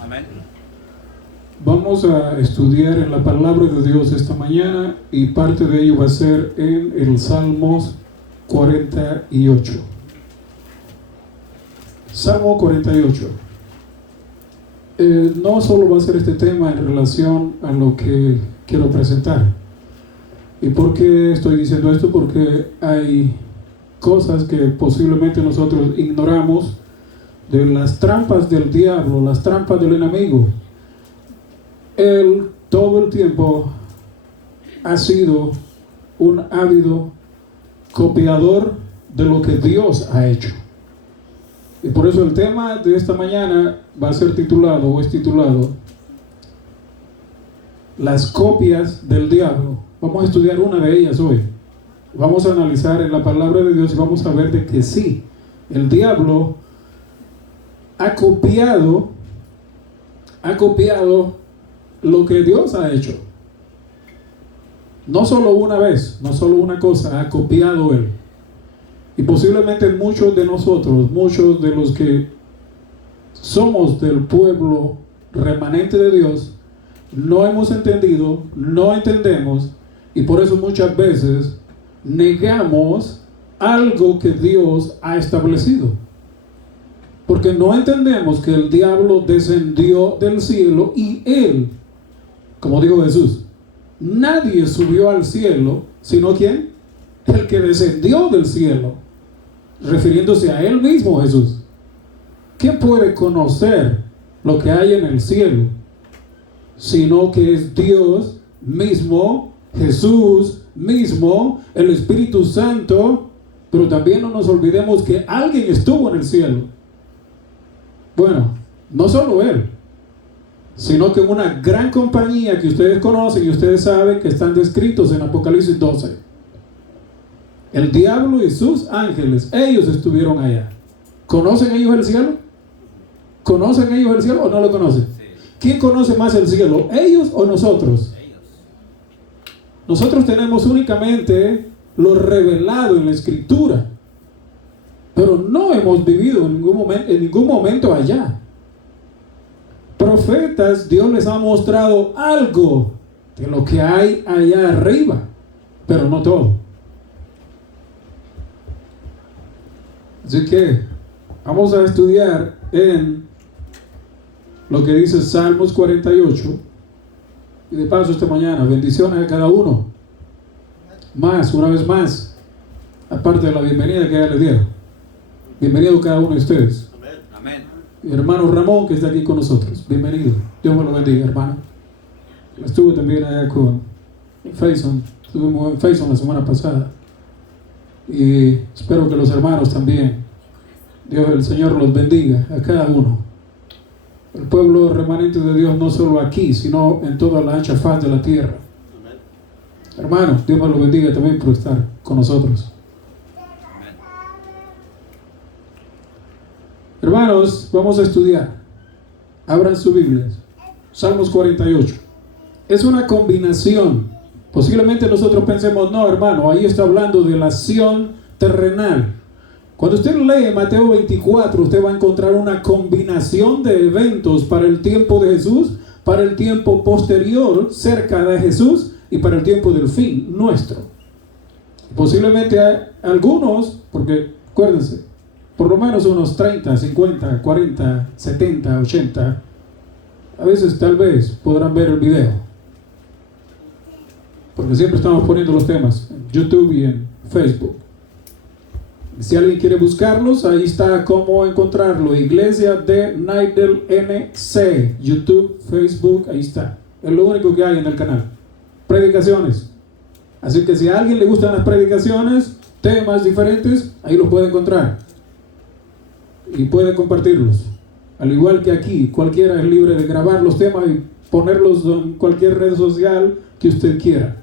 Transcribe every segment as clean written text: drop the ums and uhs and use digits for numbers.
Amén. Vamos a estudiar en la palabra de Dios esta mañana y parte de ello va a ser en el Salmos 48. Salmo 48. No solo va a ser este tema en relación a lo que quiero presentar. ¿Y por qué estoy diciendo esto? Porque hay cosas que posiblemente nosotros ignoramos de las trampas del diablo, las trampas del enemigo. Él todo el tiempo ha sido un ávido copiador de lo que Dios ha hecho. Y por eso el tema de esta mañana va a ser titulado, o es titulado, las copias del diablo. Vamos a estudiar una de ellas hoy. Vamos a analizar en la palabra de Dios y vamos a ver de que sí, el diablo ha copiado lo que Dios ha hecho. No solo una vez, no solo una cosa, ha copiado él. Y posiblemente muchos de nosotros, muchos de los que somos del pueblo remanente de Dios, no hemos entendido, no entendemos, y por eso muchas veces negamos algo que Dios ha establecido. Porque no entendemos que el diablo descendió del cielo y él, como dijo Jesús, nadie subió al cielo, sino ¿quién? El que descendió del cielo, refiriéndose a él mismo, Jesús. ¿Quién puede conocer lo que hay en el cielo? Sino que es Dios mismo, Jesús mismo, el Espíritu Santo. Pero también no nos olvidemos que alguien estuvo en el cielo. Bueno, no solo él, sino que una gran compañía que ustedes conocen y ustedes saben que están descritos en Apocalipsis 12. El diablo y sus ángeles, ellos estuvieron allá. ¿Conocen ellos el cielo? ¿Conocen ellos el cielo o no lo conocen? Sí. ¿Quién conoce más el cielo, ellos o nosotros? Ellos. Nosotros tenemos únicamente lo revelado en la Escritura, pero no hemos vivido en ningún momento allá. Profetas, Dios les ha mostrado algo de lo que hay allá arriba, pero no todo. Así que vamos a estudiar en lo que dice Salmos 48. Y de paso esta mañana, bendiciones a cada uno. Más, una vez más, aparte de la bienvenida que ya les dieron. Bienvenido cada uno de ustedes. Amén. Mi hermano Ramón, que está aquí con nosotros. Bienvenido. Dios me lo bendiga, hermano. Estuve también allá con Faison. Estuvimos en Faison la semana pasada. Y espero que los hermanos también. Dios, el Señor los bendiga a cada uno. El pueblo remanente de Dios no solo aquí, sino en toda la ancha faz de la tierra. Amén. Hermano, Dios me lo bendiga también por estar con nosotros. Amén. Hermanos, vamos a estudiar. Abran sus Biblias. Salmos 48. Es una combinación. Posiblemente nosotros pensemos, no, hermano, ahí está hablando de la acción terrenal. Cuando usted lee Mateo 24, usted va a encontrar una combinación de eventos para el tiempo de Jesús, para el tiempo posterior, cerca de Jesús, y para el tiempo del fin, nuestro. Posiblemente hay algunos, porque acuérdense, por lo menos unos 30, 50, 40, 70, 80, a veces tal vez podrán ver el video. Porque siempre estamos poniendo los temas en YouTube y en Facebook. Si alguien quiere buscarlos, ahí está cómo encontrarlo. Iglesia de Naidel NC, YouTube, Facebook, ahí está. Es lo único que hay en el canal. Predicaciones. Así que si a alguien le gustan las predicaciones, temas diferentes, ahí los puede encontrar. Y puede compartirlos. Al igual que aquí, cualquiera es libre de grabar los temas y ponerlos en cualquier red social que usted quiera.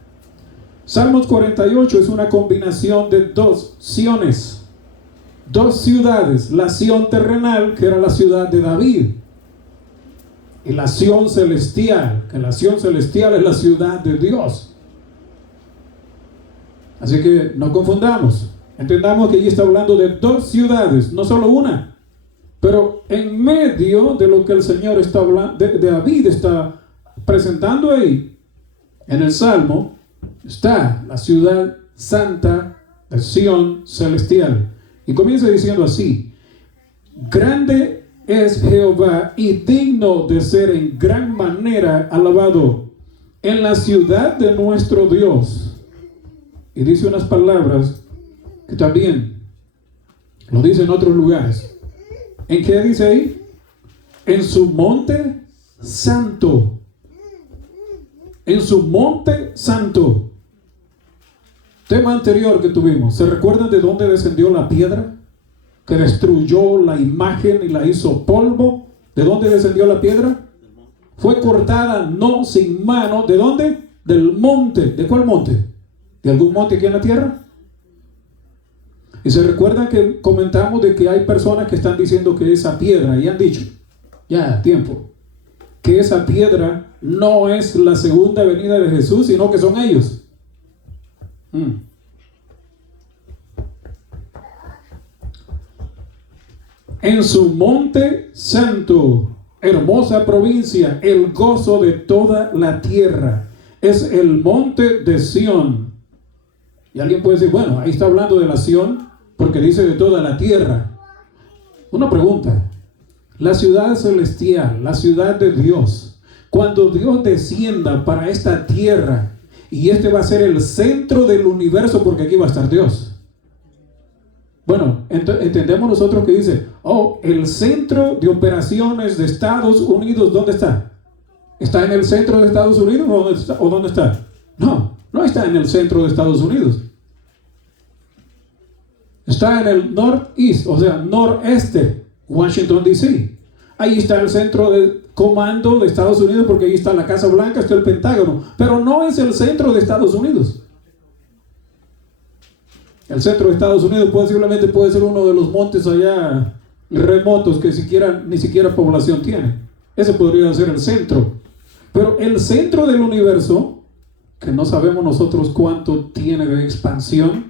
Salmos 48 es una combinación de dos Siones, dos ciudades, la Sión terrenal, que era la ciudad de David, y la Sión celestial, que la Sión celestial es la ciudad de Dios. Así que no confundamos, entendamos que allí está hablando de dos ciudades, no solo una. Pero en medio de lo que el Señor está hablando, de David está presentando ahí, en el Salmo, está la ciudad santa de Sión celestial. Y comienza diciendo así: grande es Jehová y digno de ser en gran manera alabado en la ciudad de nuestro Dios. Y dice unas palabras que también lo dice en otros lugares. ¿En qué dice ahí? En su monte santo. En su monte santo. Tema anterior que tuvimos. ¿Se recuerdan de dónde descendió la piedra que destruyó la imagen y la hizo polvo? ¿De dónde descendió la piedra? Fue cortada no sin mano. ¿De dónde? Del monte. ¿De cuál monte? ¿De algún monte aquí en la tierra? Y se recuerdan que comentamos de que hay personas que están diciendo que esa piedra, y han dicho, ya, tiempo, que esa piedra no es la segunda venida de Jesús, sino que son ellos. En su monte santo, hermosa provincia, el gozo de toda la tierra, es el monte de Sión. Y alguien puede decir, bueno, ahí está hablando de la Sión, porque dice de toda la tierra. Una pregunta: la ciudad celestial, la ciudad de Dios, cuando Dios descienda para esta tierra, y este va a ser el centro del universo, porque aquí va a estar Dios. Bueno, entendemos nosotros que dice, el centro de operaciones de Estados Unidos, ¿dónde está? ¿Está en el centro de Estados Unidos o dónde está? No está en el centro de Estados Unidos. Está en el northeast, o sea, noreste, Washington, D.C. Ahí está el centro de comando de Estados Unidos, porque ahí está la Casa Blanca, está el Pentágono. Pero no es el centro de Estados Unidos. El centro de Estados Unidos posiblemente puede ser uno de los montes allá remotos que ni siquiera población tiene. Ese podría ser el centro. Pero el centro del universo, que no sabemos nosotros cuánto tiene de expansión,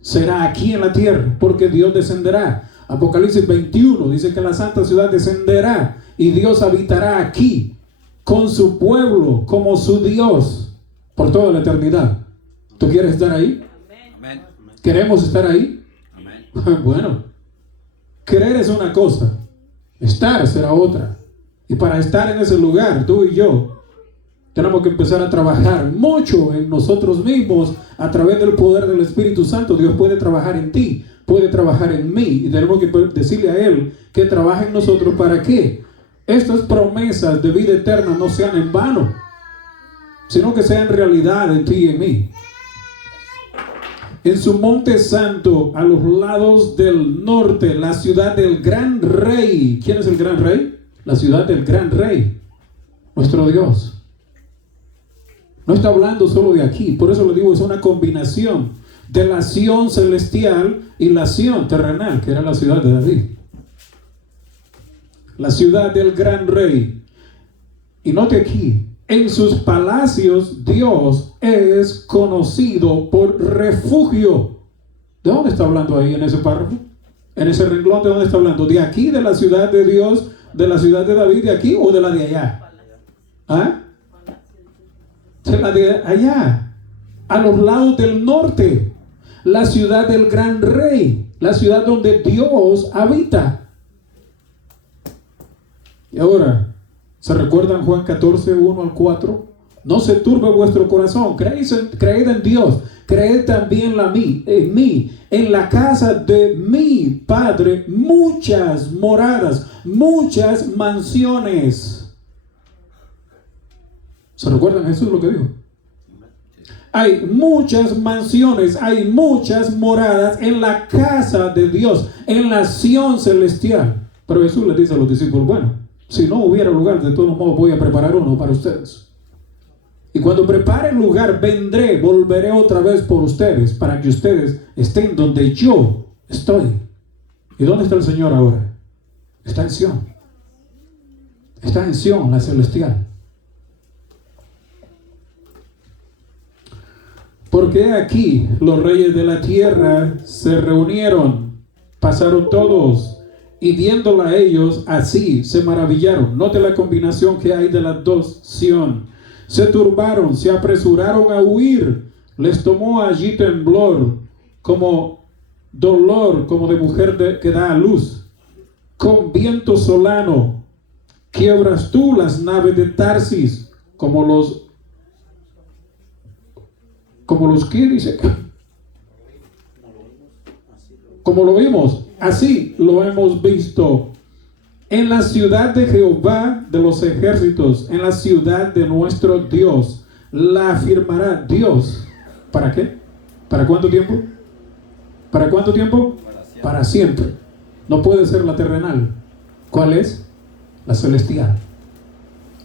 será aquí en la tierra, porque Dios descenderá. Apocalipsis 21 dice que la santa ciudad descenderá y Dios habitará aquí con su pueblo como su Dios por toda la eternidad. ¿Tú quieres estar ahí? Amén. ¿Queremos estar ahí? Amén. Bueno, querer es una cosa, estar será otra. Y para estar en ese lugar, tú y yo tenemos que empezar a trabajar mucho en nosotros mismos a través del poder del Espíritu Santo. Dios puede trabajar en ti, puede trabajar en mí, y tenemos que decirle a Él que trabaje en nosotros para que estas promesas de vida eterna no sean en vano, sino que sean realidad en ti y en mí. En su monte santo, a los lados del norte, la ciudad del gran rey. ¿Quién es el gran rey? La ciudad del gran rey, nuestro Dios. No está hablando solo de aquí, por eso le digo, es una combinación de la Sión celestial y la Sión terrenal, que era la ciudad de David. La ciudad del gran rey. Y note aquí, en sus palacios Dios es conocido por refugio. ¿De dónde está hablando ahí en ese párrafo? En ese renglón, ¿de dónde está hablando? ¿De aquí, de la ciudad de Dios, de la ciudad de David, de aquí o de la de allá? ¿Ah? De la de allá, a los lados del norte, la ciudad del gran rey, la ciudad donde Dios habita. Y ahora, ¿se recuerdan Juan 14, 1 al 4? No se turbe vuestro corazón, creed en Dios, creed también en mí. En la casa de mi Padre muchas moradas, muchas mansiones. ¿Se recuerdan Jesús lo que dijo? Hay muchas mansiones, hay muchas moradas en la casa de Dios, en la Sión celestial. Pero Jesús les dice a los discípulos, bueno, si no hubiera lugar, de todos modos voy a preparar uno para ustedes. Y cuando prepare el lugar, volveré otra vez por ustedes, para que ustedes estén donde yo estoy. ¿Y dónde está el Señor ahora? Está en Sión. Está en Sión, la celestial. Porque aquí los reyes de la tierra se reunieron, pasaron todos y viéndola ellos así, se maravillaron. Note la combinación que hay de las dos. Sión. Se turbaron, se apresuraron a huir. Les tomó allí temblor, como dolor, como de mujer que da a luz. Con viento solano, quiebras tú las naves de Tarsis, como los que dice, como lo vimos, así lo hemos visto en la ciudad de Jehová de los ejércitos, en la ciudad de nuestro Dios. La afirmará Dios. ¿Para qué? ¿Para cuánto tiempo? ¿Para cuánto tiempo? Para siempre. No puede ser la terrenal. ¿Cuál es? La celestial.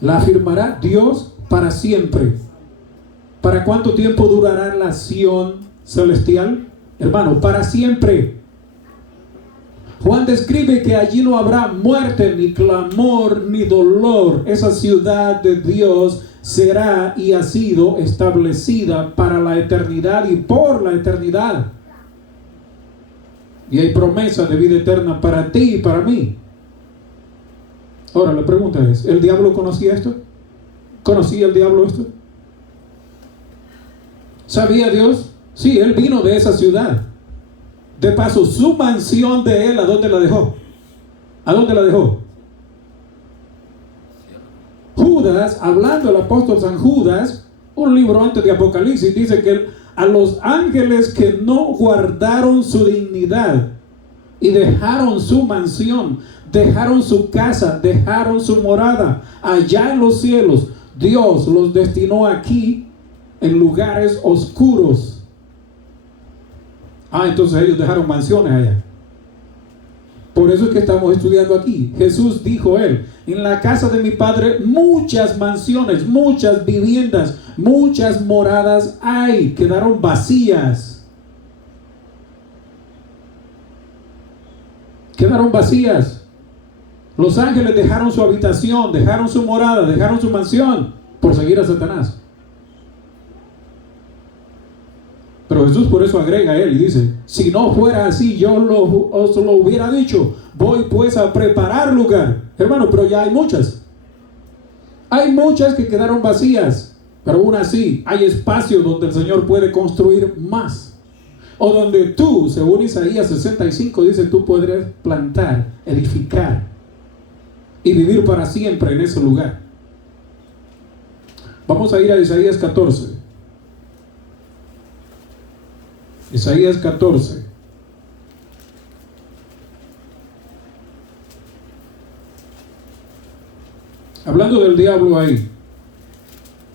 La afirmará Dios para siempre. ¿Para cuánto tiempo durará la Sión celestial? Hermano, para siempre. Juan describe que allí no habrá muerte, ni clamor, ni dolor. Esa ciudad de Dios será y ha sido establecida para la eternidad y por la eternidad. Y hay promesa de vida eterna para ti y para mí. Ahora la pregunta es, ¿el diablo conocía esto? ¿Conocía el diablo esto? ¿Sabía Dios? Sí, él vino de esa ciudad. De paso, su mansión de él, ¿a dónde la dejó? ¿A dónde la dejó? Judas, hablando el apóstol San Judas, un libro antes de Apocalipsis, dice que a los ángeles que no guardaron su dignidad y dejaron su mansión, dejaron su casa, dejaron su morada allá en los cielos, Dios los destinó aquí en lugares oscuros. Entonces ellos dejaron mansiones allá. Por eso es que estamos estudiando aquí. Jesús dijo él, en la casa de mi Padre muchas mansiones, muchas viviendas, muchas moradas hay. Quedaron vacías. Quedaron vacías. Los ángeles dejaron su habitación, dejaron su morada, dejaron su mansión por seguir a Satanás. Pero Jesús por eso agrega a él y dice, si no fuera así, yo os lo hubiera dicho, voy pues a preparar lugar. Hermano, pero ya hay muchas. Hay muchas que quedaron vacías, pero aún así hay espacio donde el Señor puede construir más. O donde tú, según Isaías 65, dice, tú podrás plantar, edificar y vivir para siempre en ese lugar. Vamos a ir a Isaías 14. Isaías 14. Hablando del diablo ahí.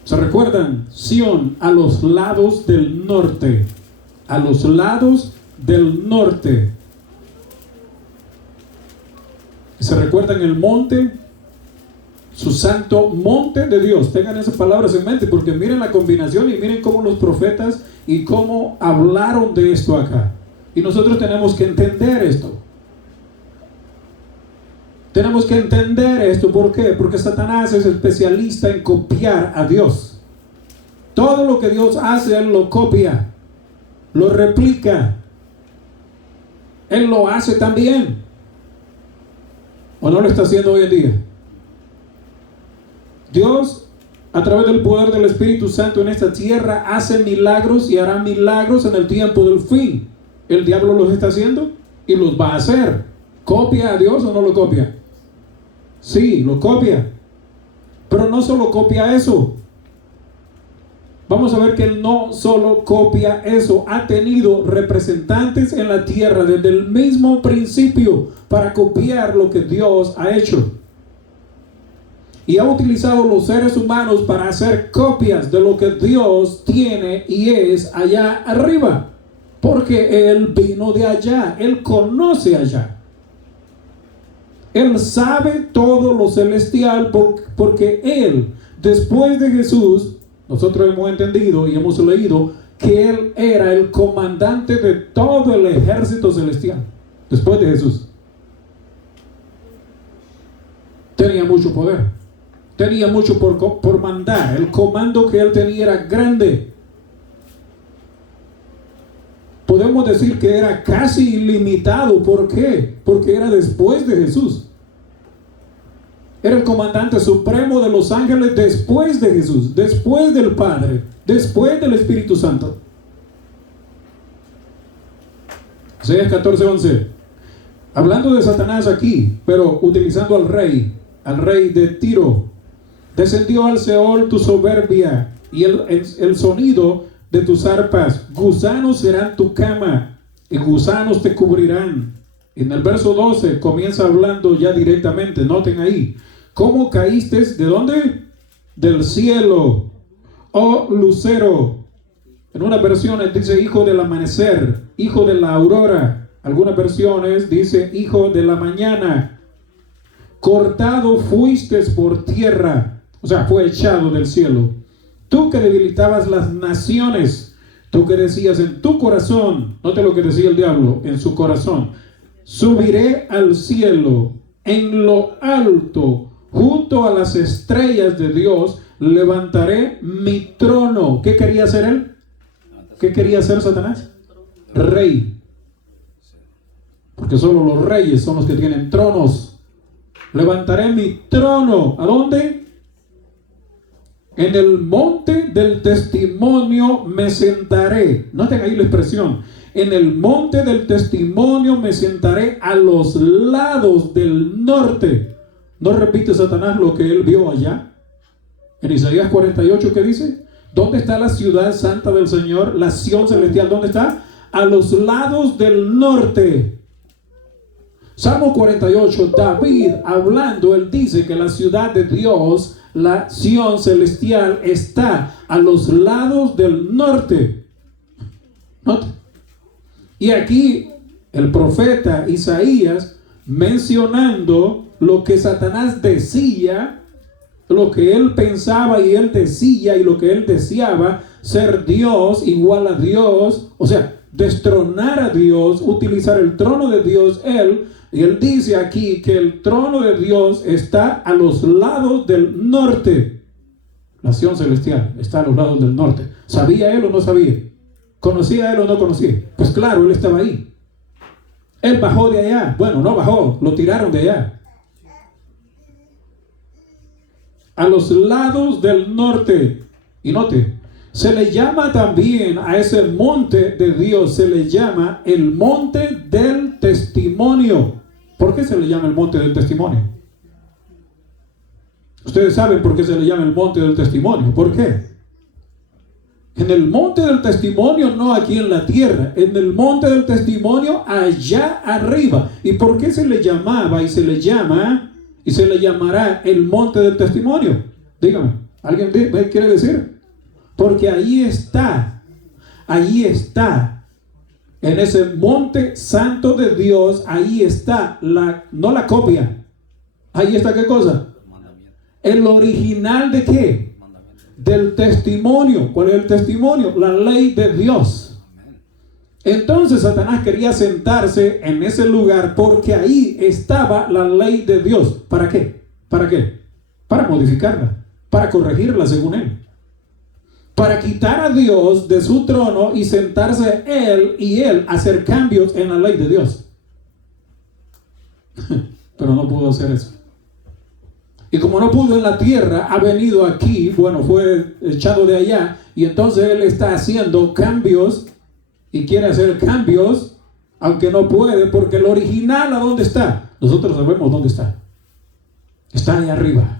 ¿Se recuerdan? Sión a los lados del norte. A los lados del norte. ¿Se recuerdan el monte? Su santo monte de Dios. Tengan esas palabras en mente, porque miren la combinación y miren cómo los profetas y cómo hablaron de esto acá. Y nosotros tenemos que entender esto. Tenemos que entender esto. ¿Por qué? Porque Satanás es especialista en copiar a Dios. Todo lo que Dios hace, él lo copia, lo replica. Él lo hace también. ¿O no lo está haciendo hoy en día? Dios, a través del poder del Espíritu Santo en esta tierra, hace milagros y hará milagros en el tiempo del fin. El diablo los está haciendo y los va a hacer. ¿Copia a Dios o no lo copia? Sí, lo copia. Pero no solo copia eso. Vamos a ver que él no solo copia eso. Ha tenido representantes en la tierra desde el mismo principio para copiar lo que Dios ha hecho. Y ha utilizado los seres humanos para hacer copias de lo que Dios tiene y es allá arriba. Porque Él vino de allá. Él conoce allá. Él sabe todo lo celestial porque Él, después de Jesús, nosotros hemos entendido y hemos leído que Él era el comandante de todo el ejército celestial. Después de Jesús. Tenía mucho poder. Tenía mucho por mandar. El comando que él tenía era grande. podemos decir que era casi ilimitado. ¿Por qué? Porque era después de Jesús. Era el comandante supremo de los ángeles después de Jesús, después del Padre, después del Espíritu Santo. Isaías 14:11. Hablando de Satanás aquí, pero utilizando al rey de Tiro. Descendió al Seol tu soberbia y el sonido de tus arpas. Gusanos serán tu cama y gusanos te cubrirán. En el verso 12 comienza hablando ya directamente. Noten ahí. ¿Cómo caíste? ¿De dónde? Del cielo, oh lucero. En una versión dice hijo del amanecer, hijo de la aurora. Algunas versiones dice hijo de la mañana. Cortado fuiste por tierra, o sea, fue echado del cielo. Tú que debilitabas las naciones, tú que decías en tu corazón, note lo que decía el diablo en su corazón: subiré al cielo, en lo alto, junto a las estrellas de Dios, levantaré mi trono. ¿Qué quería hacer él? ¿Qué quería hacer Satanás? Rey. Porque solo los reyes son los que tienen tronos. Levantaré mi trono. ¿A dónde? En el monte del testimonio me sentaré. Noten ahí la expresión. En el monte del testimonio me sentaré a los lados del norte. ¿No repite Satanás lo que él vio allá? En Isaías 48, ¿qué dice? ¿Dónde está la ciudad santa del Señor? La Sión celestial, ¿dónde está? A los lados del norte. Salmo 48, David hablando, él dice que la ciudad de Dios, la Sión celestial, está a los lados del norte. ¿Note? Y aquí el profeta Isaías mencionando lo que Satanás decía, lo que él pensaba y él decía y lo que él deseaba, ser Dios, igual a Dios, o sea, destronar a Dios, utilizar el trono de Dios, y él dice aquí que el trono de Dios está a los lados del norte. La Sión celestial está a los lados del norte. ¿Sabía él o no sabía? ¿Conocía él o no conocía? Pues claro, él estaba ahí. Él bajó de allá. Bueno, no bajó, lo tiraron de allá. A los lados del norte. Y note, se le llama también a ese monte de Dios, se le llama el monte del testimonio. ¿Por qué se le llama el monte del testimonio? Ustedes saben por qué se le llama el monte del testimonio. ¿Por qué? En el monte del testimonio, no aquí en la tierra, en el monte del testimonio allá arriba. ¿Y por qué se le llamaba y se le llama y se le llamará el monte del testimonio? Dígame, ¿alguien quiere decir? Porque ahí está, en ese monte santo de Dios, ahí está, no la copia, ahí está ¿qué cosa? El original ¿de qué? Del testimonio. ¿Cuál es el testimonio? La ley de Dios. Entonces Satanás quería sentarse en ese lugar porque ahí estaba la ley de Dios. ¿Para qué? ¿Para qué? Para modificarla, para corregirla según él. Para quitar a Dios de su trono y sentarse él hacer cambios en la ley de Dios. Pero no pudo hacer eso. Y como no pudo en la tierra, ha venido aquí, bueno, fue echado de allá, y entonces él está haciendo cambios y quiere hacer cambios, aunque no puede, porque el original, ¿a dónde está? Nosotros sabemos dónde está. Está ahí arriba.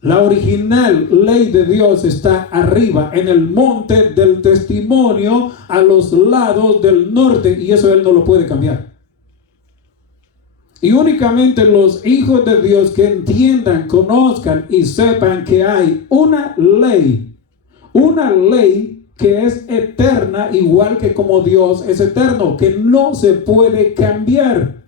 La original ley de Dios está arriba, en el monte del testimonio, a los lados del norte, y eso él no lo puede cambiar. Y únicamente los hijos de Dios que entiendan, conozcan y sepan que hay una ley que es eterna, igual que como Dios es eterno, que no se puede cambiar.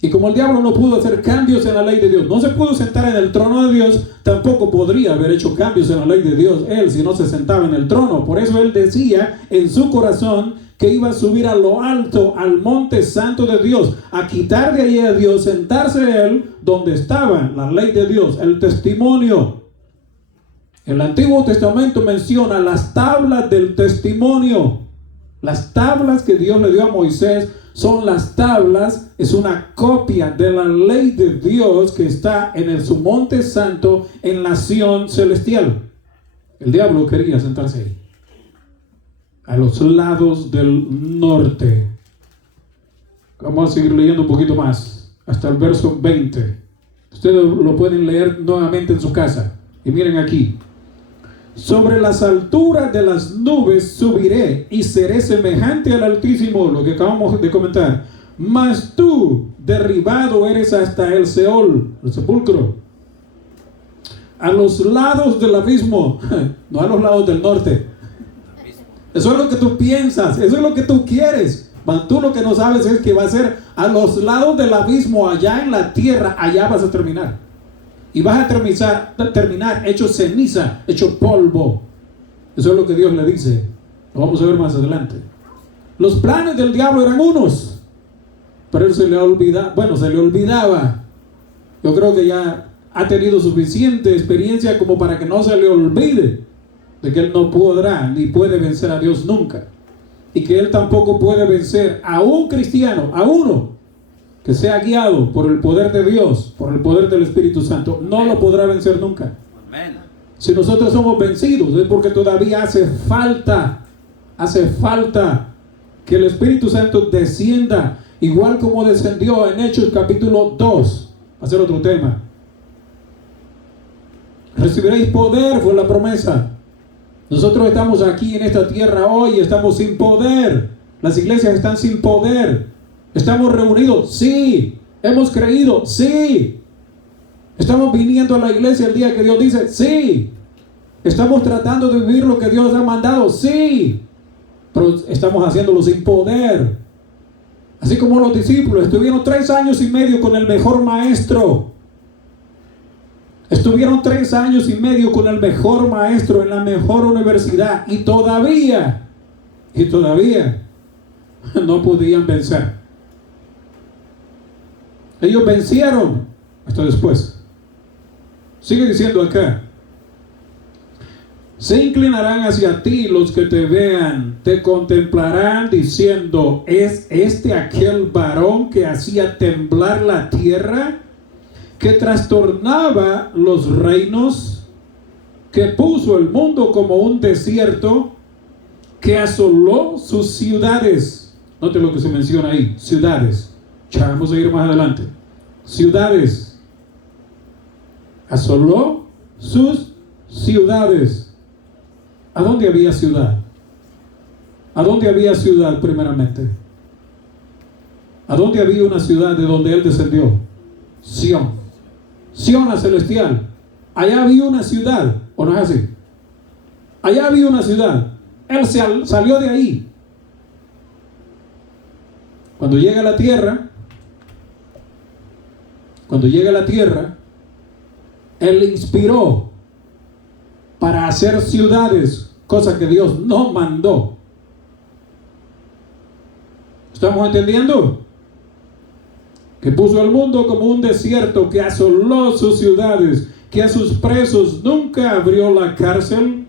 Y como el diablo no pudo hacer cambios en la ley de Dios, no se pudo sentar en el trono de Dios, tampoco podría haber hecho cambios en la ley de Dios él si no se sentaba en el trono. Por eso él decía en su corazón que iba a subir a lo alto, al monte santo de Dios, a quitar de allí a Dios, sentarse él donde estaba la ley de Dios, el testimonio. El Antiguo Testamento menciona las tablas del testimonio. Las tablas que Dios le dio a Moisés son las tablas, es una copia de la ley de Dios que está en su monte santo en la Sión celestial. El diablo quería sentarse ahí, a los lados del norte. Vamos a seguir leyendo un poquito más, hasta el verso 20. Ustedes lo pueden leer nuevamente en su casa. Y miren aquí. Sobre las alturas de las nubes subiré y seré semejante al Altísimo, lo que acabamos de comentar. Mas tú derribado eres hasta el Seol, el sepulcro, a los lados del abismo, no a los lados del norte. Eso es lo que tú piensas, eso es lo que tú quieres. Mas tú lo que no sabes es que va a ser a los lados del abismo, allá en la tierra, allá vas a terminar. Y vas a terminar hecho ceniza, hecho polvo. Eso es lo que Dios le dice. Lo vamos a ver más adelante. Los planes del diablo eran unos, pero él se le olvidaba. Yo creo que ya ha tenido suficiente experiencia como para que no se le olvide de que él no podrá ni puede vencer a Dios nunca. Y que él tampoco puede vencer a un cristiano, a uno que sea guiado por el poder de Dios, por el poder del Espíritu Santo. No lo podrá vencer nunca. Amén. Si nosotros somos vencidos, es porque todavía hace falta que el Espíritu Santo descienda, igual como descendió en Hechos capítulo 2. Va a ser otro tema. Recibiréis poder, fue la promesa. Nosotros estamos aquí en esta tierra hoy, estamos sin poder. Las iglesias están sin poder. ¿Estamos reunidos? Sí. ¿Hemos creído? Sí. ¿Estamos viniendo a la iglesia el día que Dios dice? Sí. ¿Estamos tratando de vivir lo que Dios ha mandado? Sí. Pero estamos haciéndolo sin poder. Así como los discípulos estuvieron 3 años y medio con el mejor maestro. Estuvieron 3 años y medio con el mejor maestro en la mejor universidad. Y todavía no podían vencer. Ellos vencieron hasta después. Sigue diciendo acá. Se inclinarán hacia ti los que te vean, te contemplarán diciendo: ¿es este aquel varón que hacía temblar la tierra, que trastornaba los reinos, que puso el mundo como un desierto, que asoló sus ciudades? Note lo que se menciona ahí, ciudades. Ya vamos a ir más adelante. Ciudades. Asoló sus ciudades. ¿A dónde había ciudad? ¿A dónde había ciudad primeramente? ¿A dónde había una ciudad de donde él descendió? Sión. Sión la celestial. Allá había una ciudad, ¿o no es así? Allá había una ciudad. Él salió de ahí. Cuando llega a la tierra, Él inspiró para hacer ciudades, cosa que Dios no mandó. ¿Estamos entendiendo? Que puso el mundo como un desierto, que asoló sus ciudades, que a sus presos nunca abrió la cárcel.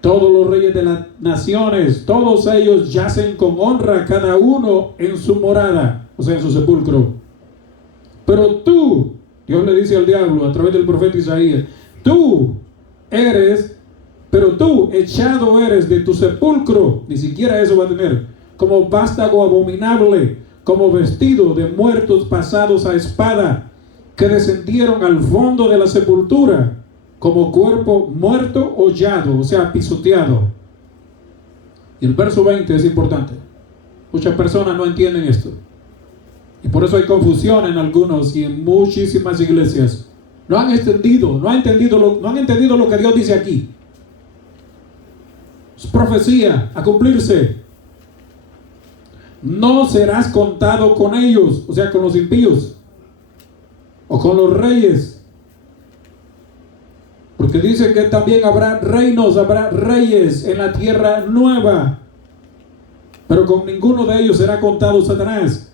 Todos los reyes de las naciones, todos ellos yacen con honra, cada uno en su morada, o sea, en su sepulcro. Pero tú, Dios le dice al diablo a través del profeta Isaías, tú echado eres de tu sepulcro, ni siquiera eso va a tener, como vástago abominable, como vestido de muertos pasados a espada, que descendieron al fondo de la sepultura, como cuerpo muerto hollado, o sea, pisoteado. Y el verso 20 es importante. Muchas personas no entienden esto. Y por eso hay confusión en algunos y en muchísimas iglesias. No han entendido lo que Dios dice aquí. Es profecía a cumplirse. No serás contado con ellos, o sea, con los impíos o con los reyes. Porque dice que también habrá reinos, habrá reyes en la tierra nueva. Pero con ninguno de ellos será contado Satanás.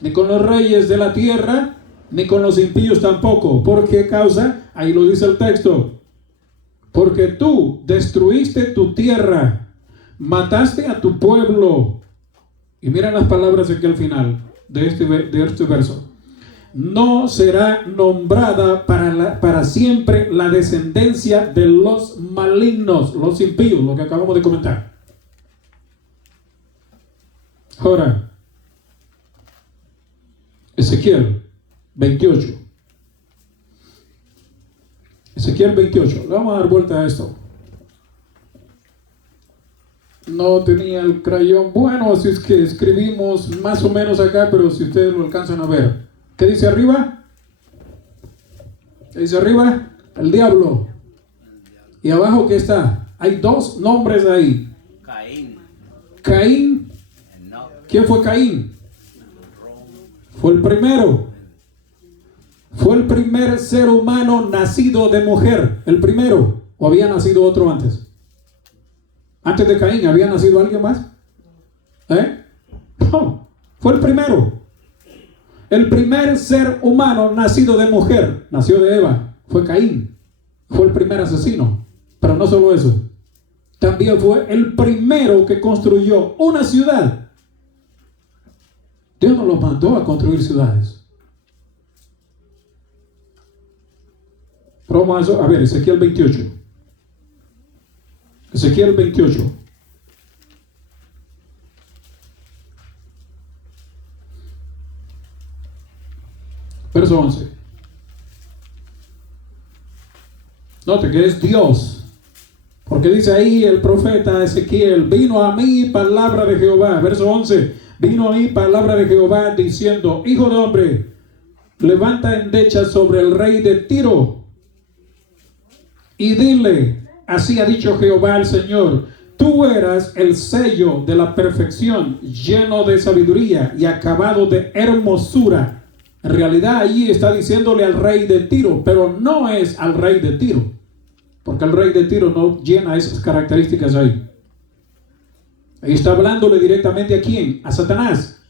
Ni con los reyes de la tierra, ni con los impíos tampoco. ¿Por qué causa? Ahí lo dice el texto. porque tú destruiste tu tierra, mataste a tu pueblo. Y miren las palabras aquí al final de este verso. No será nombrada para siempre la descendencia de los malignos, los impíos, lo que acabamos de comentar. Ahora, Ezequiel 28. Ezequiel 28. Le vamos a dar vuelta a esto. No tenía el crayón bueno, así es que escribimos más o menos acá, pero si ustedes lo alcanzan a ver. ¿Qué dice arriba? ¿Qué dice arriba? El diablo. ¿Y abajo qué está? Hay dos nombres ahí. Caín. Caín. ¿Quién fue Caín? Fue el primero. Fue el primer ser humano nacido de mujer. El primero. ¿O había nacido otro antes? Antes de Caín, ¿había nacido alguien más? No. Fue el primero. El primer ser humano nacido de mujer, nació de Eva, fue Caín. Fue el primer asesino. Pero no solo eso. También fue el primero que construyó una ciudad. Dios no los mandó a construir ciudades. Pero vamos a ver, Ezequiel 28. Ezequiel 28. Verso 11. Note que es Dios. Porque dice ahí el profeta Ezequiel: vino a mí palabra de Jehová. Verso 11. Vino a mí palabra de Jehová diciendo: hijo de hombre, levanta endecha sobre el rey de Tiro y dile: así ha dicho Jehová el Señor, tú eras el sello de la perfección, lleno de sabiduría y acabado de hermosura. En realidad allí está diciéndole al rey de Tiro, pero no es al rey de Tiro, porque el rey de Tiro no llena esas características ahí. Ahí está hablándole directamente a ¿quién? A Satanás.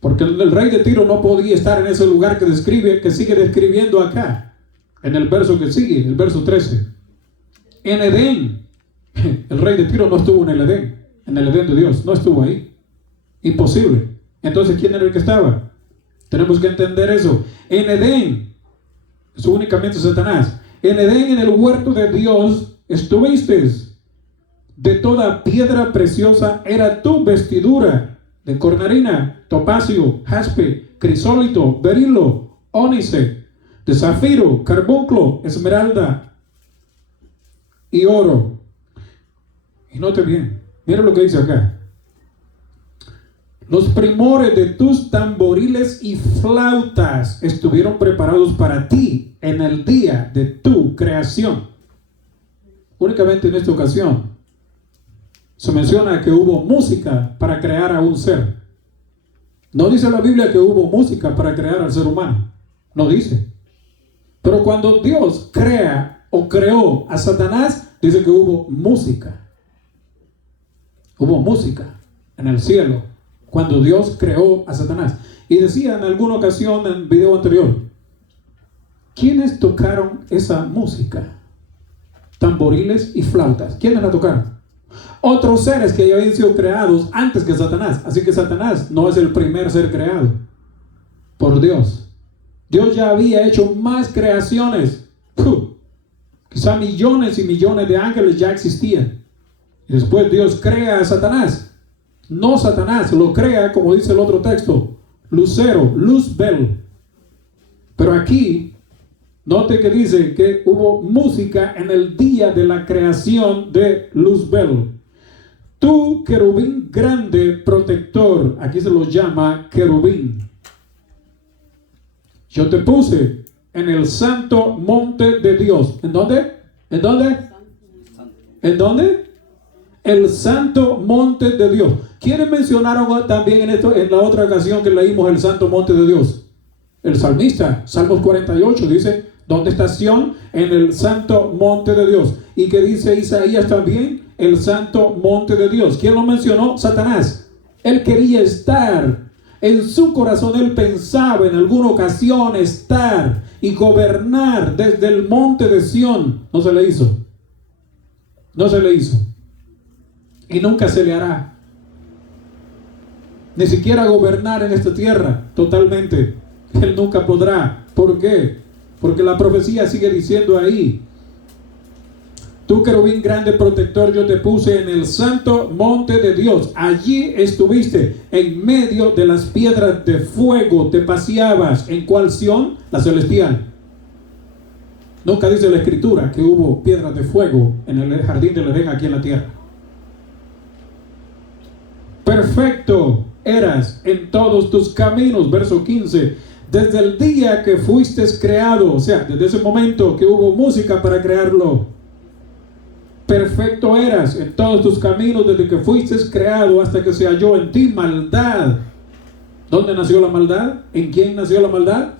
Porque el rey de Tiro no podía estar en ese lugar que sigue describiendo acá, en el verso que sigue, el verso 13. En Edén. El rey de Tiro no estuvo en el Edén de Dios, no estuvo ahí. Imposible. Entonces, ¿quién era el que estaba? Tenemos que entender eso. En Edén, es únicamente Satanás. En Edén, en el huerto de Dios, estuviste. De toda piedra preciosa era tu vestidura, de cornalina, topacio, jaspe, crisólito, berilo, ónice, de zafiro, carbunclo, esmeralda y oro. Y note bien, mira lo que dice acá. Los primores de tus tamboriles y flautas estuvieron preparados para ti en el día de tu creación. Únicamente en esta ocasión se menciona que hubo música para crear a un ser. No dice la Biblia que hubo música para crear al ser humano. No dice. Pero cuando Dios crea o creó a Satanás, dice que hubo música. Hubo música en el cielo cuando Dios creó a Satanás. Y decía en alguna ocasión en el video anterior, ¿quiénes tocaron esa música? Tamboriles y flautas. ¿Quiénes la tocaron? Otros seres que ya habían sido creados antes que Satanás. Así que Satanás no es el primer ser creado por Dios. Dios ya había hecho más creaciones. Quizá millones y millones de ángeles ya existían. Y después Dios crea a Satanás. No Satanás, lo crea, como dice el otro texto, Lucero, Luzbel. Pero aquí, note que dice que hubo música en el día de la creación de Luzbel. Tú, querubín grande, protector, aquí se lo llama querubín. Yo te puse en el santo monte de Dios. ¿En dónde? ¿En dónde? ¿En dónde? El santo monte de Dios. ¿Quiénes mencionaron también en la otra ocasión que leímos el santo monte de Dios? El salmista, Salmos 48, dice, ¿dónde está Sión? En el santo monte de Dios. ¿Y qué dice Isaías también? El santo monte de Dios. ¿Quién lo mencionó? Satanás. Él quería estar En su corazón él pensaba en alguna ocasión estar y gobernar desde el monte de Sión. No se le hizo. No se le hizo. Y nunca se le hará. Ni siquiera gobernar en esta tierra totalmente. Él nunca podrá. ¿Por qué? Porque la profecía sigue diciendo ahí: tú, querubín grande protector, yo te puse en el santo monte de Dios. Allí estuviste, en medio de las piedras de fuego. Te paseabas. ¿En cuál Sión? La celestial. Nunca dice la escritura que hubo piedras de fuego en el jardín del Edén aquí en la tierra. Perfecto eras en todos tus caminos. Verso 15. Desde el día que fuiste creado, o sea, desde ese momento que hubo música para crearlo, perfecto eras en todos tus caminos desde que fuiste creado hasta que se halló en ti maldad. ¿Dónde nació la maldad? ¿En quién nació la maldad?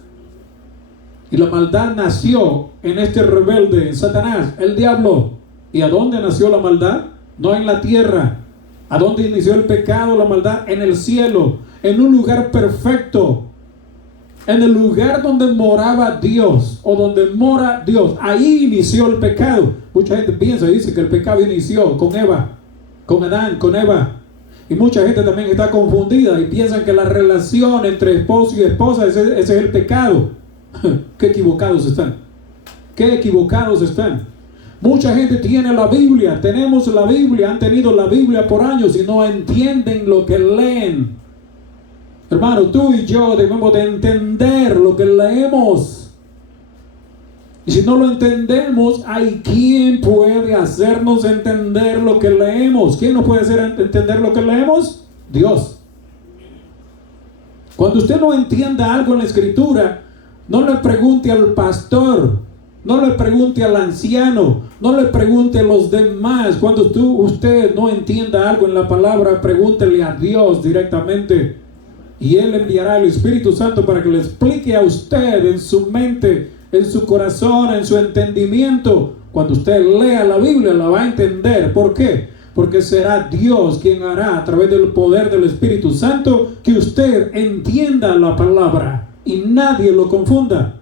Y la maldad nació en este rebelde, en Satanás, el diablo. ¿Y a dónde nació la maldad? No en la tierra. ¿A dónde inició el pecado, la maldad? En el cielo, en un lugar perfecto, en el lugar donde moraba Dios, o donde mora Dios. Ahí inició el pecado. Mucha gente piensa y dice que el pecado inició con Eva, con Adán, con Eva. Y mucha gente también está confundida y piensan que la relación entre esposo y esposa, ese es el pecado. Qué equivocados están. Qué equivocados están. Mucha gente tiene la Biblia, tenemos la Biblia, han tenido la Biblia por años y no entienden lo que leen. Hermano, tú y yo debemos de entender lo que leemos. Y si no lo entendemos, hay quien puede hacernos entender lo que leemos. ¿Quién nos puede hacer entender lo que leemos? Dios. Cuando usted no entienda algo en la Escritura, no le pregunte al pastor, no le pregunte al anciano, no le pregunte a los demás. Cuando usted no entienda algo en la palabra, pregúntele a Dios directamente. Y Él enviará el Espíritu Santo para que le explique a usted en su mente, en su corazón, en su entendimiento. Cuando usted lea la Biblia, la va a entender. ¿Por qué? Porque será Dios quien hará a través del poder del Espíritu Santo que usted entienda la palabra y nadie lo confunda.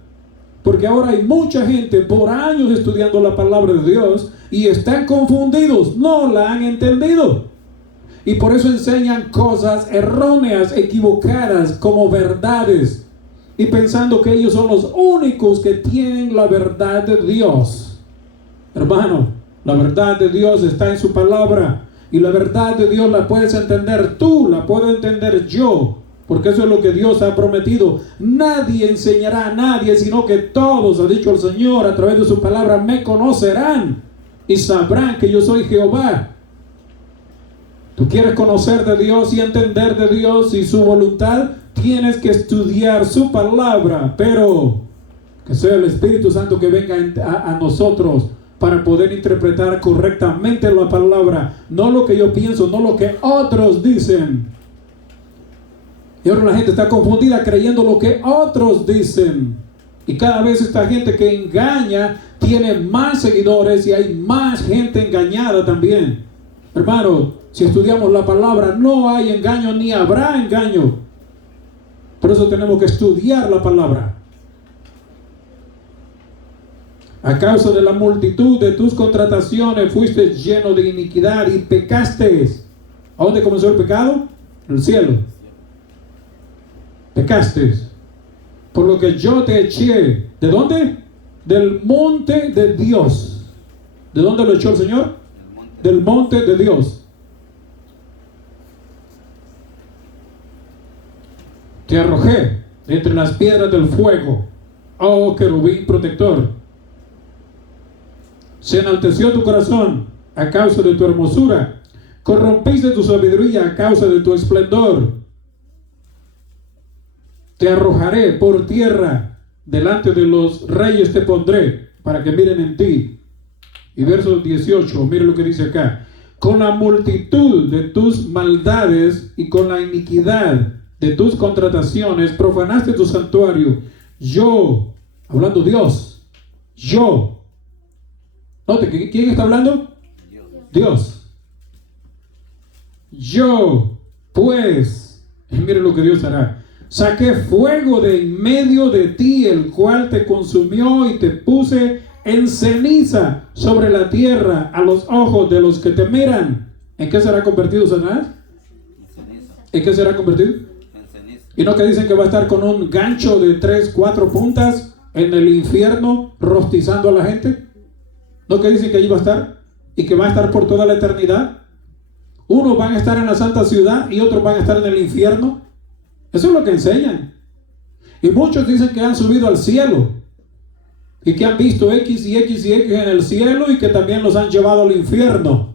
Porque ahora hay mucha gente por años estudiando la palabra de Dios y están confundidos, no la han entendido. Y por eso enseñan cosas erróneas, equivocadas, como verdades. Y pensando que ellos son los únicos que tienen la verdad de Dios. Hermano, la verdad de Dios está en su palabra. Y la verdad de Dios la puedes entender tú, la puedo entender yo. Porque eso es lo que Dios ha prometido. Nadie enseñará a nadie, sino que todos, ha dicho el Señor, a través de su palabra, me conocerán. Y sabrán que yo soy Jehová. Tú quieres conocer de Dios y entender de Dios y su voluntad, tienes que estudiar su palabra, pero que sea el Espíritu Santo que venga a nosotros para poder interpretar correctamente la palabra, no lo que yo pienso, no lo que otros dicen. Y ahora la gente está confundida creyendo lo que otros dicen. Y cada vez esta gente que engaña tiene más seguidores y hay más gente engañada también. Hermano, si estudiamos la palabra, no hay engaño ni habrá engaño. Por eso tenemos que estudiar la palabra. A causa de la multitud de tus contrataciones fuiste lleno de iniquidad y pecaste. ¿A dónde comenzó el pecado? En el cielo. Pecaste. Por lo que yo te eché. ¿De dónde? Del monte de Dios. ¿De dónde lo echó el Señor? Del monte de Dios. Te arrojé entre las piedras del fuego, oh querubín protector. Se enalteció tu corazón a causa de tu hermosura. Corrompiste tu sabiduría a causa de tu esplendor. Te arrojaré por tierra, delante de los reyes te pondré, para que miren en ti. Y verso 18, mire lo que dice acá. Con la multitud de tus maldades y con la iniquidad de tus contrataciones profanaste tu santuario. Yo, hablando Dios, yo. Note, ¿quién está hablando? Dios. Yo, pues, Y mire lo que Dios hará. Saqué fuego de en medio de ti, el cual te consumió, y te puse en ceniza sobre la tierra a los ojos de los que te miran. ¿En qué será convertido Satanás? ¿En qué será convertido? Y no que dicen que va a estar con un gancho de 3, 4 puntas en el infierno rostizando a la gente. ¿No que dicen que allí va a estar? Y que va a estar por toda la eternidad. Unos van a estar en la santa ciudad y otros van a estar en el infierno. Eso es lo que enseñan. Y muchos dicen que han subido al cielo y que han visto X y X y X en el cielo y que también los han llevado al infierno.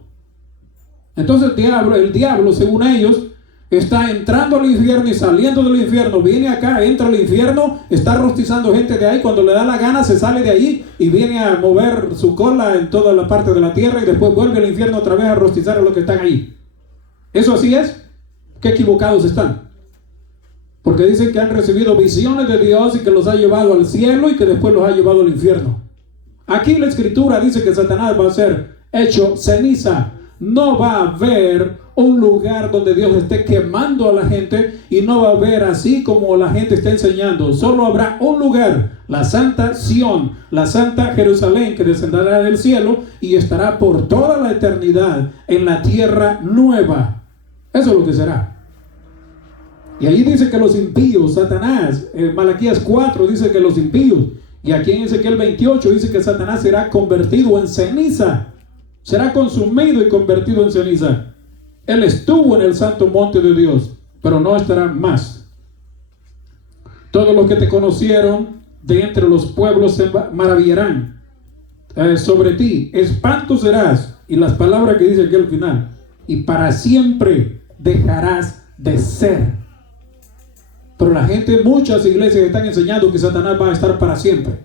Entonces el diablo, según ellos, está entrando al infierno y saliendo del infierno. Viene acá, entra al infierno, está rostizando gente de ahí. Cuando le da la gana se sale de ahí y viene a mover su cola en toda la parte de la tierra y después vuelve al infierno otra vez a rostizar a los que están ahí. ¿Eso así es? ¿Qué equivocados están? Porque dicen que han recibido visiones de Dios y que los ha llevado al cielo y que después los ha llevado al infierno. Aquí la escritura dice que Satanás va a ser hecho ceniza. No va a haber un lugar donde Dios esté quemando a la gente, y no va a haber así como la gente está enseñando. Solo habrá un lugar, la Santa Sión, la Santa Jerusalén, que descenderá del cielo y estará por toda la eternidad en la tierra nueva. Eso es lo que será. Y ahí dice que los impíos, Satanás, en Malaquías 4 dice que los impíos, y aquí en Ezequiel 28 dice que Satanás será convertido en ceniza. Será consumido y convertido en ceniza. Él estuvo en el santo monte de Dios, pero no estará más. Todos los que te conocieron de entre los pueblos se maravillarán sobre ti. Espanto serás. Y las palabras que dice aquí al final: y para siempre dejarás de ser. Pero la gente, muchas iglesias están enseñando que Satanás va a estar para siempre.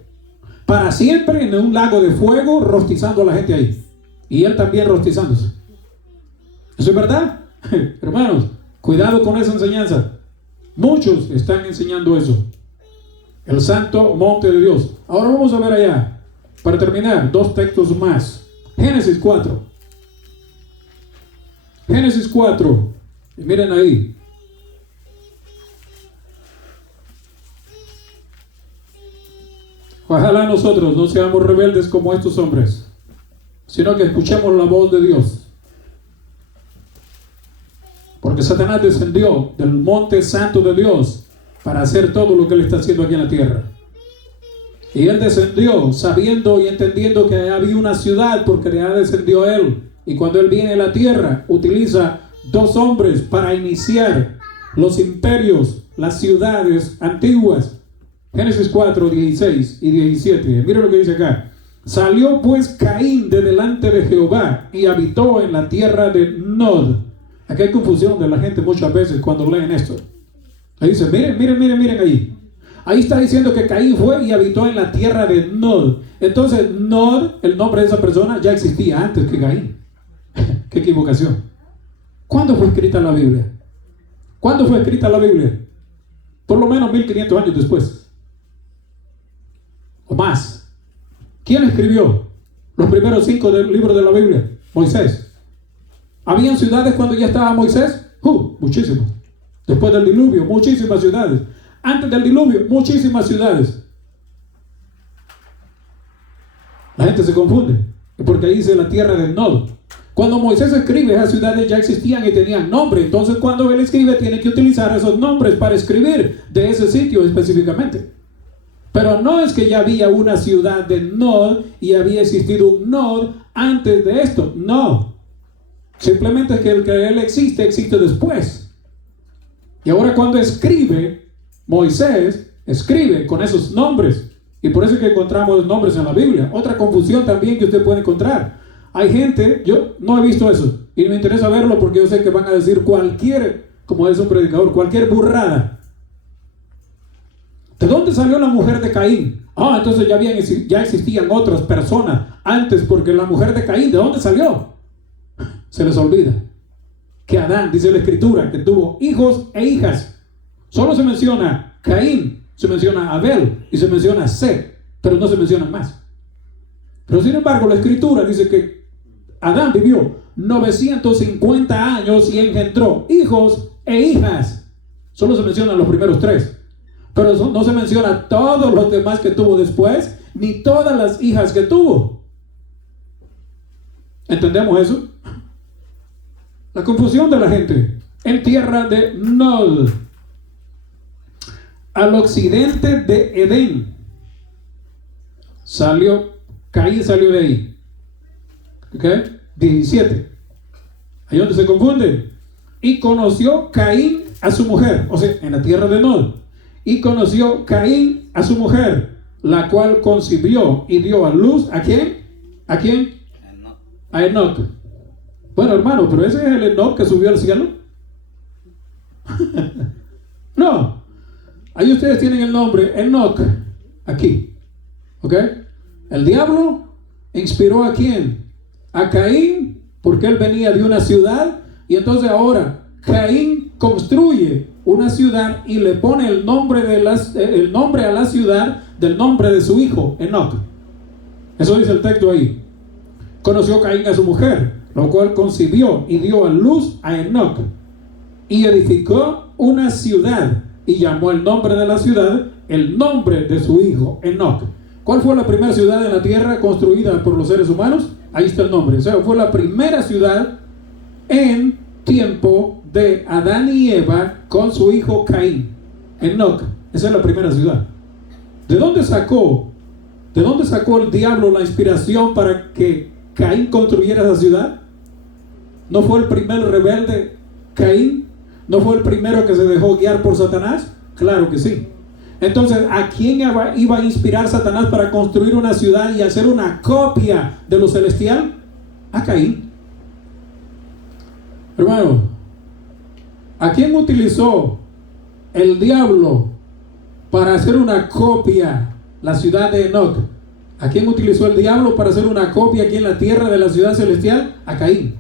Para siempre en un lago de fuego, rostizando a la gente ahí. Y él también rostizándose. ¿Eso es verdad? Hermanos, cuidado con esa enseñanza. Muchos están enseñando eso. El santo monte de Dios. Ahora vamos a ver allá, para terminar, 2 textos más. Génesis 4. Génesis 4. Y miren ahí. Ojalá nosotros no seamos rebeldes como estos hombres, sino que escuchemos la voz de Dios. Porque Satanás descendió del monte santo de Dios para hacer todo lo que él está haciendo aquí en la tierra. Y él descendió sabiendo y entendiendo que había una ciudad, porque ya descendió él. Y cuando él viene a la tierra, utiliza 2 hombres para iniciar los imperios, las ciudades antiguas. Génesis 4, 16 y 17. Mira lo que dice acá. Salió pues Caín de delante de Jehová y habitó en la tierra de Nod. Aquí hay confusión de la gente muchas veces cuando leen esto. Ahí dice, miren ahí. Ahí está diciendo que Caín fue y habitó en la tierra de Nod. Entonces Nod, el nombre de esa persona, ya existía antes que Caín. Qué equivocación. ¿Cuándo fue escrita la Biblia? ¿Cuándo fue escrita la Biblia? Por lo menos 1500 años después. O más. ¿Quién escribió los primeros 5 libros de la Biblia? Moisés. ¿Habían ciudades cuando ya estaba Moisés? Muchísimas. Después del diluvio, muchísimas ciudades. Antes del diluvio, muchísimas ciudades. La gente se confunde, porque ahí dice la tierra de Nod. Cuando Moisés escribe, esas ciudades ya existían y tenían nombre. Entonces cuando él escribe, tiene que utilizar esos nombres para escribir de ese sitio específicamente. Pero no es que ya había una ciudad de Nod y había existido un Nod antes de esto. No. Simplemente es que el que él existe después. Y ahora cuando escribe, Moisés escribe con esos nombres. Y por eso es que encontramos los nombres en la Biblia. Otra confusión también que usted puede encontrar. Hay gente, yo no he visto eso. Y me interesa verlo porque yo sé que van a decir como dice un predicador, cualquier burrada. ¿De dónde salió la mujer de Caín? Entonces ya existían otras personas antes, porque la mujer de Caín, ¿de dónde salió? Se les olvida que Adán, dice la escritura, que tuvo hijos e hijas. Solo se menciona Caín, se menciona Abel y se menciona Set, pero no se menciona más. Pero sin embargo la escritura dice que Adán vivió 950 años y engendró hijos e hijas. Solo se mencionan los primeros 3. Pero no se menciona todos los demás que tuvo después, ni todas las hijas que tuvo. ¿Entendemos eso? La confusión de la gente. En tierra de Nod, al occidente de Edén, Caín salió de ahí. ¿Ok? 17. Ahí donde se confunde. Y conoció Caín a su mujer, o sea, en la tierra de Nod. Y conoció Caín a su mujer, la cual concibió y dio a luz. ¿A quién? ¿A quién? A Enoc. Bueno, hermano, pero ese es el Enoc que subió al cielo. No. Ahí ustedes tienen el nombre Enoc. Aquí. ¿Ok? El diablo inspiró ¿a quién? A Caín, porque él venía de una ciudad. Y entonces ahora Caín construye una ciudad y le pone el nombre a la ciudad del nombre de su hijo, Enoc. Eso dice el texto ahí. Conoció Caín a su mujer, lo cual concibió y dio a luz a Enoc. Y edificó una ciudad y llamó el nombre de la ciudad el nombre de su hijo, Enoc. ¿Cuál fue la primera ciudad en la tierra construida por los seres humanos? Ahí está el nombre. O sea, fue la primera ciudad en tiempo de Adán y Eva con su hijo Caín. Enoc. Esa es la primera ciudad. ¿De dónde sacó el diablo la inspiración para que Caín construyera esa ciudad? ¿No fue el primer rebelde Caín? ¿No fue el primero que se dejó guiar por Satanás? Claro que sí. Entonces, ¿a quién iba a inspirar Satanás para construir una ciudad y hacer una copia de lo celestial? A Caín. Hermano, ¿a quién utilizó el diablo para hacer una copia la ciudad de Enoc? ¿A quién utilizó el diablo para hacer una copia aquí en la tierra de la ciudad celestial? A Caín.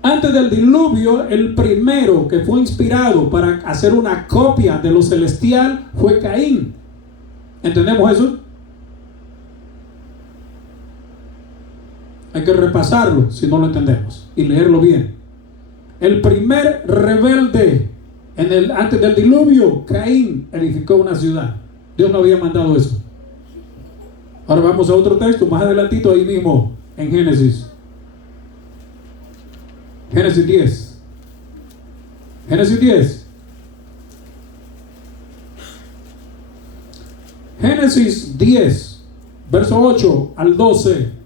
Antes del diluvio, el primero que fue inspirado para hacer una copia de lo celestial fue Caín. ¿Entendemos eso? Hay que repasarlo si no lo entendemos y leerlo bien. El primer rebelde antes del diluvio, Caín edificó una ciudad. Dios no había mandado eso. Ahora vamos a otro texto, más adelantito ahí mismo, en Génesis. Génesis 10. Génesis 10. Génesis 10, verso 8 al 12.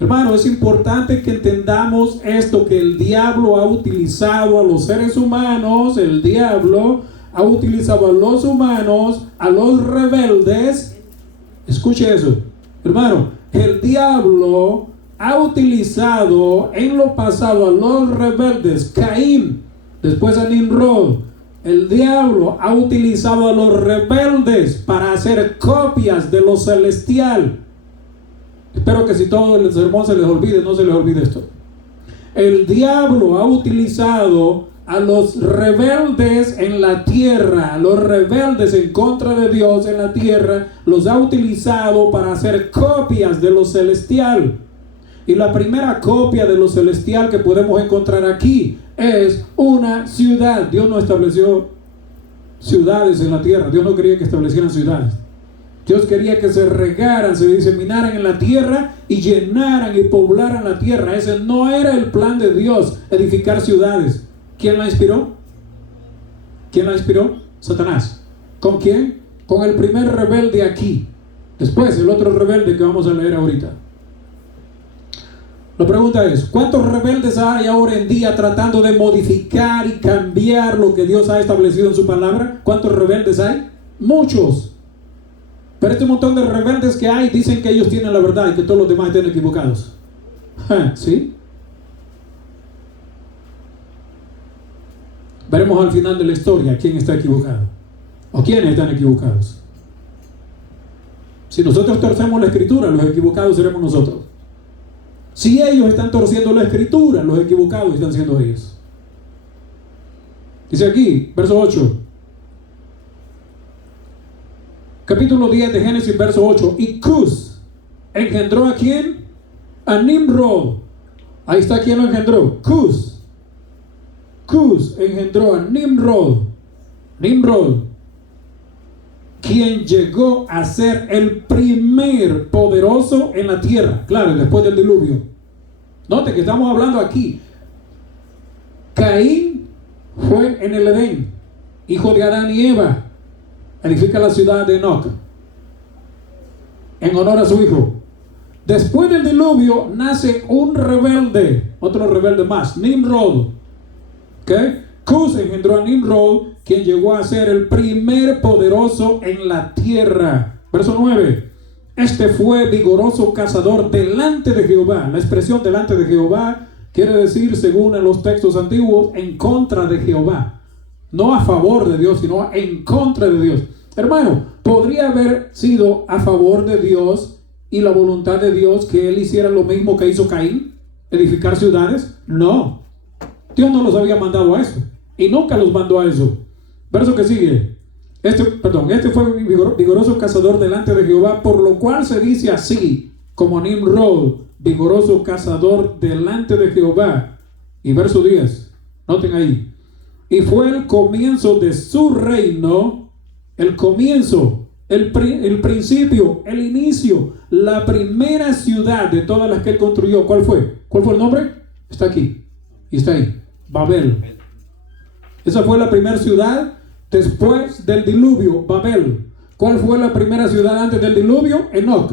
Hermano, es importante que entendamos esto, que el diablo ha utilizado a los seres humanos, el diablo ha utilizado a los humanos, a los rebeldes. Escuche eso, hermano, el diablo ha utilizado en lo pasado a los rebeldes, Caín, después a Nimrod. El diablo ha utilizado a los rebeldes para hacer copias de lo celestial. Espero que si todo el sermón se les olvide, no se les olvide esto. El diablo ha utilizado a los rebeldes en la tierra, a los rebeldes en contra de Dios en la tierra, los ha utilizado para hacer copias de lo celestial. Y la primera copia de lo celestial que podemos encontrar aquí es una ciudad. Dios no estableció ciudades en la tierra. Dios no quería que establecieran ciudades. Dios quería que se regaran, se diseminaran en la tierra y llenaran y poblaran la tierra. Ese no era el plan de Dios, edificar ciudades. ¿Quién la inspiró? ¿Quién la inspiró? Satanás. ¿Con quién? Con el primer rebelde aquí. Después el otro rebelde que vamos a leer ahorita. La pregunta es, ¿cuántos rebeldes hay ahora en día tratando de modificar y cambiar lo que Dios ha establecido en su palabra? ¿Cuántos rebeldes hay? Muchos. Pero este montón de rebeldes que hay dicen que ellos tienen la verdad y que todos los demás están equivocados. ¿Sí? Veremos al final de la historia quién está equivocado o quiénes están equivocados. Si nosotros torcemos la escritura, los equivocados seremos nosotros. Si ellos están torciendo la escritura, los equivocados están siendo ellos. Dice aquí, verso 8. Capítulo 10 de Génesis, verso 8. Y Cus engendró ¿a quién? A Nimrod. Ahí está, ¿quién lo engendró? Cus. Cus engendró a Nimrod, quien llegó a ser el primer poderoso en la tierra, claro, después del diluvio. Note que estamos hablando aquí. Caín fue en el Edén, hijo de Adán y Eva, edifica la ciudad de Enoc en honor a su hijo. Después del diluvio nace un rebelde, otro rebelde más, Nimrod. ¿Okay? Cus engendró a Nimrod, quien llegó a ser el primer poderoso en la tierra. Verso 9. Este fue vigoroso cazador delante de Jehová. La expresión delante de Jehová quiere decir, según en los textos antiguos, en contra de Jehová. No a favor de Dios, sino en contra de Dios. Hermano, ¿podría haber sido a favor de Dios y la voluntad de Dios que él hiciera lo mismo que hizo Caín? ¿Edificar ciudades? No. Dios no los había mandado a eso. Y nunca los mandó a eso. Verso que sigue. Este fue vigoroso cazador delante de Jehová, por lo cual se dice así, como Nimrod, vigoroso cazador delante de Jehová. Y verso 10, noten ahí. Y fue el comienzo de su reino, el comienzo, el principio, el inicio, la primera ciudad de todas las que él construyó. ¿Cuál fue? ¿Cuál fue el nombre? Está aquí. Y está ahí. Babel. Esa fue la primera ciudad después del diluvio, Babel. ¿Cuál fue la primera ciudad antes del diluvio? Enoc,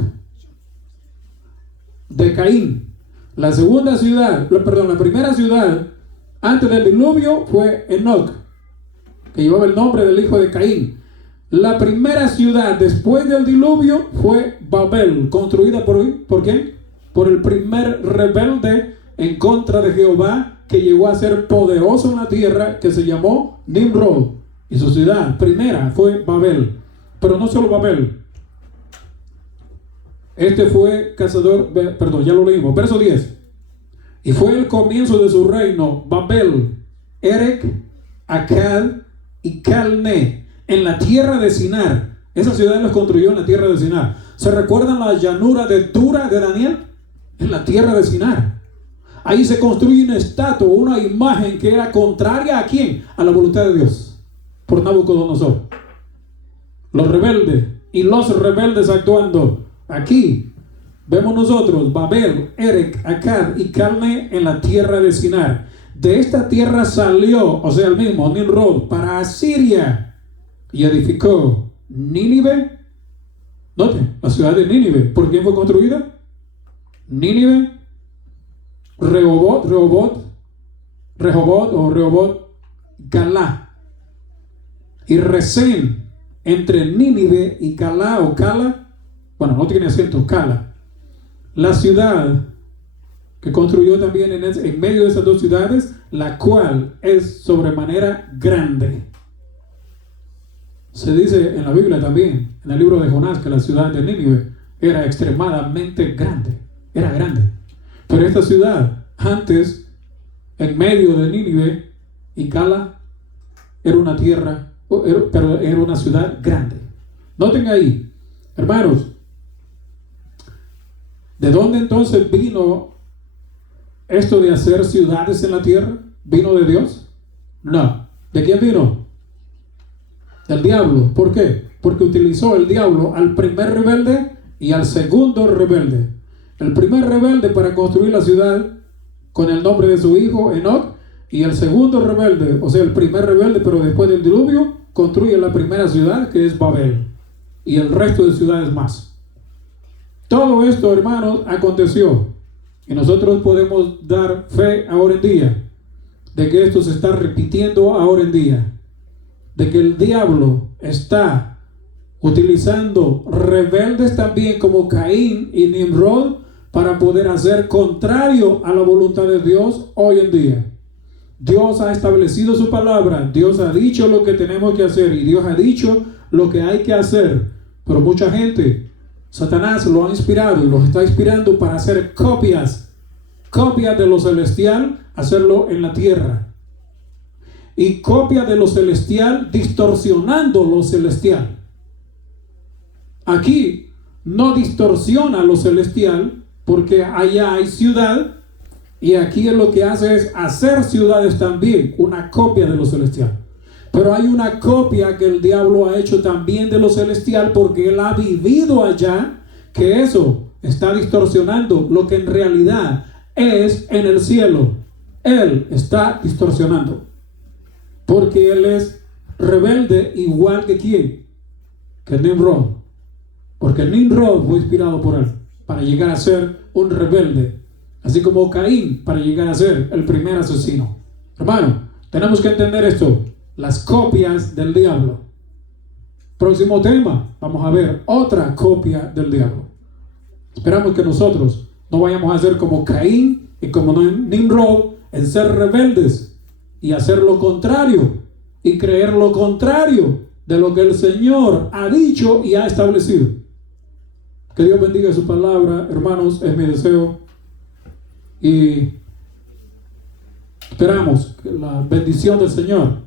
de Caín. La primera ciudad antes del diluvio fue Enoc, que llevaba el nombre del hijo de Caín. La primera ciudad después del diluvio fue Babel, construida por ¿quién? Por el primer rebelde en contra de Jehová, que llegó a ser poderoso en la tierra, que se llamó Nimrod. Y su ciudad primera fue Babel. Pero no solo Babel. Este fue cazador, ya lo leímos. Verso 10. Y fue el comienzo de su reino Babel, Erec, Akkad y Calné, en la tierra de Sinar. Esa ciudad los construyó en la tierra de Sinar. ¿Se recuerdan la llanura de Dura de Daniel? En la tierra de Sinar. Ahí se construye una estatua, una imagen que era contraria ¿a quién? A la voluntad de Dios, por Nabucodonosor. Los rebeldes actuando. Aquí vemos nosotros Babel, Erec, Akkad y Calné en la tierra de Sinar. De esta tierra salió, o sea, el mismo Nimrod, para Asiria y edificó Nínive. Noten, la ciudad de Nínive. ¿Por quién fue construida? Nínive, Rehobot, Calá y Resén, entre Nínive y Calá o Cala. Bueno, no tiene acento, Cala. La ciudad que construyó también en medio de esas dos ciudades, la cual es sobremanera grande. Se dice en la Biblia también, en el libro de Jonás, que la ciudad de Nínive era extremadamente grande. Era grande. Pero esta ciudad, antes, en medio de Nínive y Cala, era una tierra, pero era una ciudad grande. Noten ahí, hermanos, ¿de dónde entonces vino esto de hacer ciudades en la tierra? ¿Vino de Dios? No. ¿De quién vino? Del diablo. ¿Por qué? Porque utilizó el diablo al primer rebelde y al segundo rebelde. El primer rebelde para construir la ciudad con el nombre de su hijo Enoc, y el segundo rebelde, o sea, el primer rebelde, pero después del diluvio, construye la primera ciudad, que es Babel, y el resto de ciudades más. Todo esto, hermanos, aconteció, y nosotros podemos dar fe ahora en día de que esto se está repitiendo ahora en día, de que el diablo está utilizando rebeldes también como Caín y Nimrod para poder hacer contrario a la voluntad de Dios hoy en día. Dios ha establecido su palabra, Dios ha dicho lo que tenemos que hacer y Dios ha dicho lo que hay que hacer, pero mucha gente, Satanás lo ha inspirado y los está inspirando para hacer copias de lo celestial, hacerlo en la tierra, y copia de lo celestial distorsionando lo celestial. Aquí no distorsiona lo celestial, porque allá hay ciudad Y aquí lo que hace es hacer ciudades también, una copia de lo celestial. Pero hay una copia que el diablo ha hecho también de lo celestial, porque él ha vivido allá, que eso está distorsionando lo que en realidad es en el cielo. Él está distorsionando, porque él es rebelde igual que quién, que Nimrod. Porque Nimrod fue inspirado por él para llegar a ser un rebelde, así como Caín para llegar a ser el primer asesino. Hermano, tenemos que entender esto. Las copias del diablo. Próximo tema, vamos a ver otra copia del diablo. Esperamos que nosotros no vayamos a ser como Caín y como Nimrod en ser rebeldes y hacer lo contrario y creer lo contrario de lo que el Señor ha dicho y ha establecido. Que Dios bendiga su palabra, hermanos, es mi deseo. Y esperamos que la bendición del Señor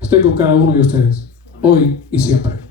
esté con cada uno de ustedes, hoy y siempre.